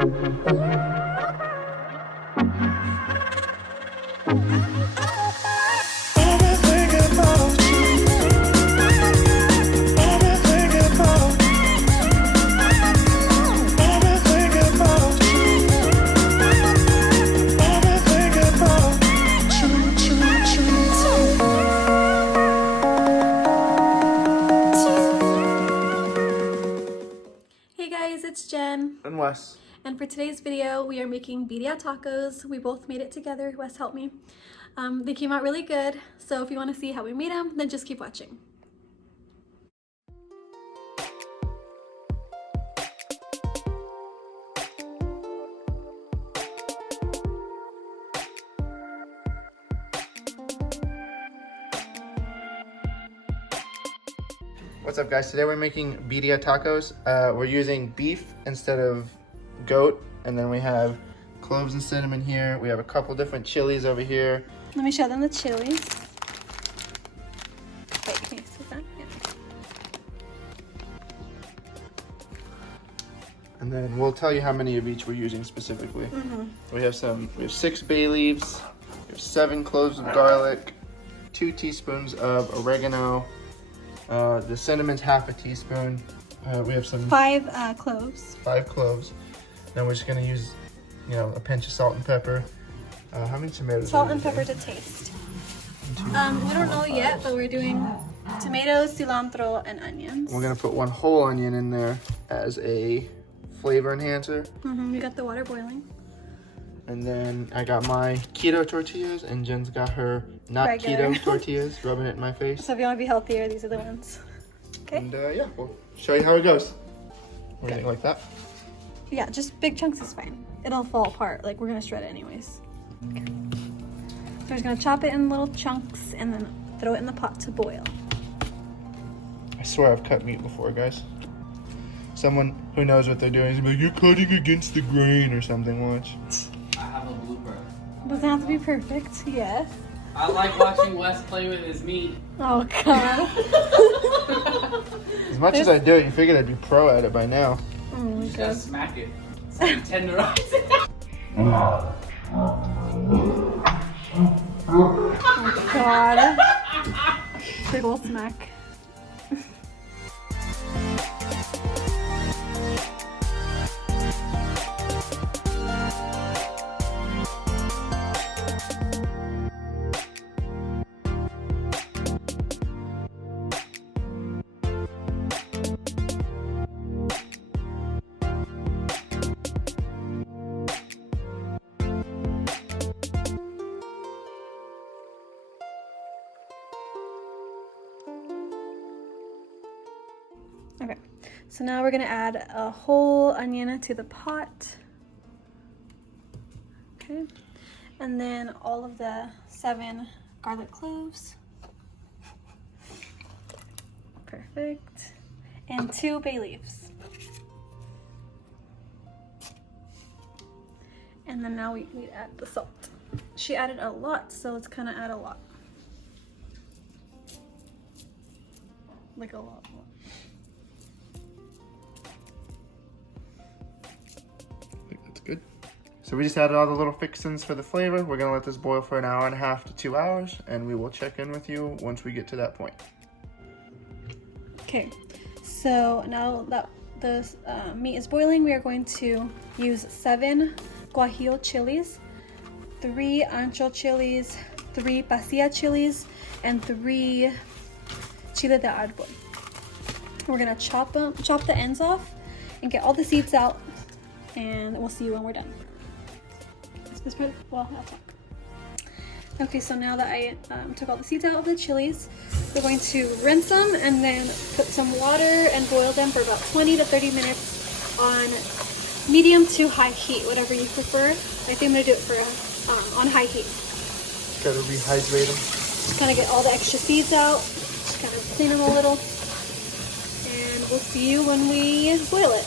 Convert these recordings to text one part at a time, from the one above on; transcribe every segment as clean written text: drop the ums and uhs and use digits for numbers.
It's Jen and Wes, and for today's video we are making birria tacos. We both made it together. Wes helped me. They came out really good, so if you want to see how we made them, then just keep watching. what's up guys? Today we're making birria tacos. We're using beef instead of goat, and then we have cloves and cinnamon here. We have a couple different chilies over here. Let me show them the chilies. Wait, can you see that? Yeah. And then we'll tell you how many of each we're using specifically. We have 6 bay leaves, we have 7 cloves of garlic, 2 teaspoons of oregano, the cinnamon's half a teaspoon. We have some 5 cloves. 5 cloves. Then we're just gonna use, a pinch of salt and pepper. How many tomatoes? Salt and pepper to taste. We don't know yet, but we're doing tomatoes, cilantro, and onions. We're gonna put 1 whole onion in there as a flavor enhancer. We got the water boiling. And then I got my keto tortillas, and Jen's got her not regular keto tortillas, rubbing it in my face. So if you want to be healthier, these are the ones. Okay. And yeah, we'll show you how it goes. What do you think, like that? Yeah, just big chunks is fine. It'll fall apart. Like, we're gonna shred it anyways. Okay. So we're just gonna chop it in little chunks and then throw it in the pot to boil. I swear I've cut meat before, guys. Someone who knows what they're doing is like, you're cutting against the grain or something. Watch. I have a blooper. Doesn't have to be perfect. Yeah. I like watching Wes play with his meat. Oh god. As much as I do it, you figured I'd be pro at it by now. Oh my You gotta god. smack it. It's like tenderize it. Oh god. Big ol' smack. Okay, so now we're gonna add a whole onion to the pot. Okay, and then all of the 7 garlic cloves. Perfect. And 2 bay leaves. And then now we add the salt. She added a lot, so let's kind of add a lot. Like a lot. Good. So we just added all the little fixins for the flavor. We're gonna let this boil for 1.5 to 2 hours, and we will check in with you once we get to that point. Okay, so now that the meat is boiling, we are going to use 7 guajillo chilies, 3 ancho chilies, 3 pasilla chilies, and 3 chile de árbol. We're gonna chop the ends off and get all the seeds out, and we'll see you when we're done. This part, well, I'll talk. Okay, so now that I took all the seeds out of the chilies, we're going to rinse them and then put some water and boil them for about 20 to 30 minutes on medium to high heat, whatever you prefer. I think I'm gonna do it for on high heat. Gotta rehydrate them. Just kind of get all the extra seeds out, just kind of clean them a little, and we'll see you when we boil it.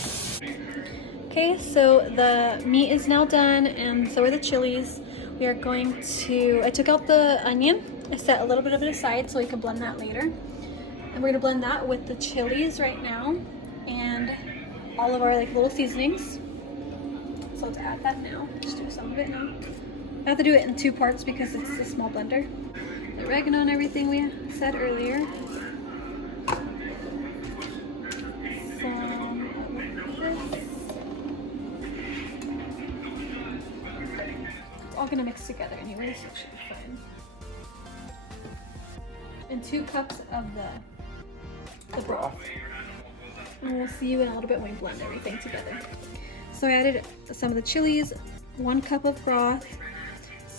Okay, so the meat is now done, and so are the chilies. We are going to, I took out the onion. I set a little bit of it aside so we can blend that later. And we're gonna blend that with the chilies right now and all of our little seasonings. So to add that now, just do some of it now. I have to do it in 2 parts because it's a small blender. The oregano and everything we said earlier. Some of this. It's all gonna mix together anyway, so it should be fine. And 2 cups of the broth. And we'll see you in a little bit when we blend everything together. So I added some of the chilies, 1 cup of broth,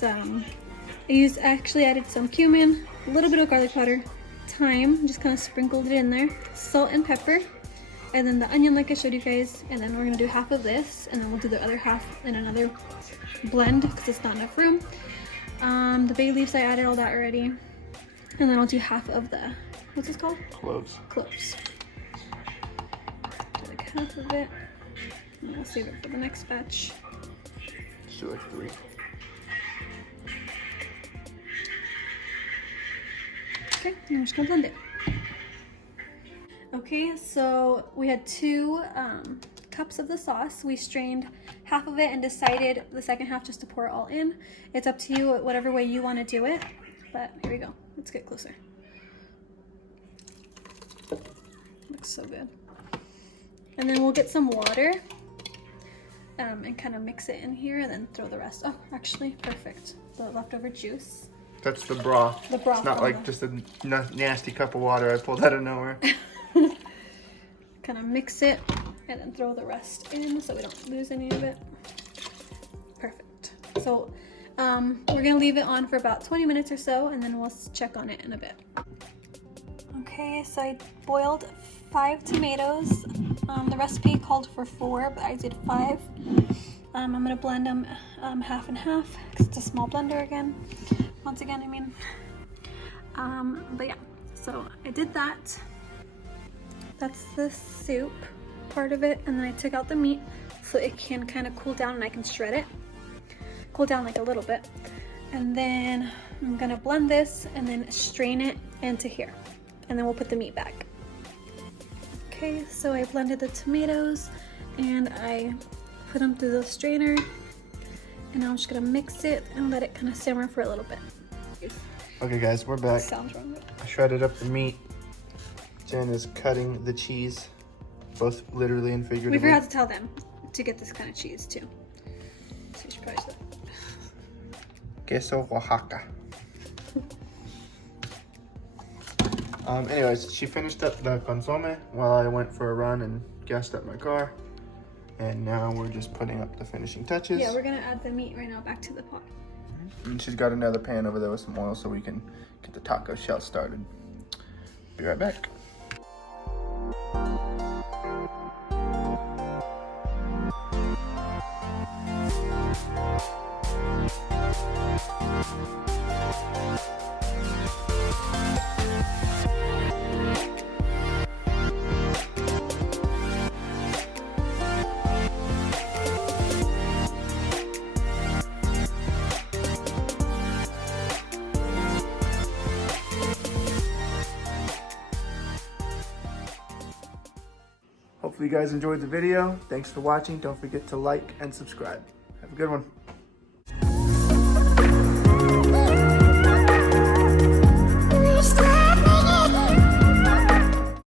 I actually added some cumin, a little bit of garlic powder, thyme, just kind of sprinkled it in there, salt and pepper, and then the onion like I showed you guys, and then we're gonna do half of this, and then we'll do the other half in another blend because it's not enough room. The bay leaves, I added all that already, and then I'll do half of the, what's this called? Cloves. Cloves. Do like half of it, and we'll save it for the next batch. Let's do like 3. Okay, and I'm just gonna blend it. Okay, so we had 2 cups of the sauce. We strained half of it and decided the second half just to pour it all in. It's up to you, whatever way you want to do it. But here we go. Let's get closer. Looks so good. And then we'll get some water and kind of mix it in here and then throw the rest. Oh, actually, perfect. The leftover juice. That's the broth. The broth. It's not like just a nasty cup of water I pulled out of nowhere. Kind of mix it and then throw the rest in so we don't lose any of it. Perfect. So we're gonna leave it on for about 20 minutes or so and then we'll check on it in a bit. Okay, so I boiled 5 tomatoes. The recipe called for 4, but I did 5. I'm gonna blend them half and half because it's a small blender again. Once again, I mean. But yeah, so I did that. That's the soup part of it, and then I took out the meat so it can kind of cool down and I can shred it. Cool down like a little bit. And then I'm gonna blend this and then strain it into here. And then we'll put the meat back. Okay, so I blended the tomatoes and I put them through the strainer. And I'm just gonna mix it and let it kind of simmer for a little bit. Okay guys, we're back. Sounds wrong. I shredded up the meat. Jen is cutting the cheese, both literally and figuratively. We forgot to tell them to get this kind of cheese too. So you should probably say that. Queso Oaxaca. Anyways, she finished up the consomme while I went for a run and gassed up my car. And now we're just putting up the finishing touches. Yeah, we're gonna add the meat right now back to the pot. And she's got another pan over there with some oil so we can get the taco shell started. Be right back. Hopefully you guys enjoyed the video. Thanks for watching. Don't forget to like and subscribe. Have a good one.